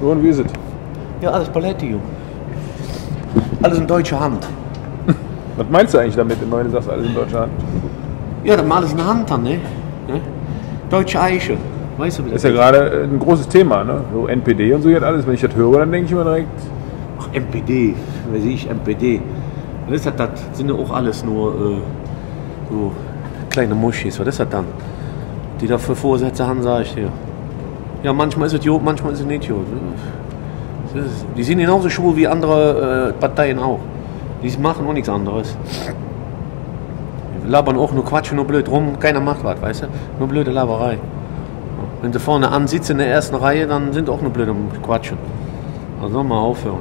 Und wie ist es? Ja, alles Paletti, Junge. Alles in deutscher Hand. Was meinst du eigentlich damit, wenn du sagst, alles in Deutschland? Ja, das mal alles in der Hand dann, ne? Deutsche Eiche. Weißt du, wie Das ist ja gerade ein großes Thema, ne? So NPD und so jetzt alles. Wenn ich das höre, dann denke ich mir direkt. Ach, MPD, weiß ich, MPD. Was ist das? Das sind ja auch alles nur so kleine Muschis. Was ist das dann? Die da für Vorsätze haben, sag ich dir. Ja, manchmal ist es gut, manchmal ist es nicht gut. Die sind genauso schwul wie andere Parteien auch. Die machen auch nichts anderes. Die labern auch nur Quatsch, nur blöd rum, keiner macht was, weißt du? Nur blöde Laberei. Wenn du vorne ansitzen in der ersten Reihe, dann sind auch nur blöde Quatschen. Also mal aufhören.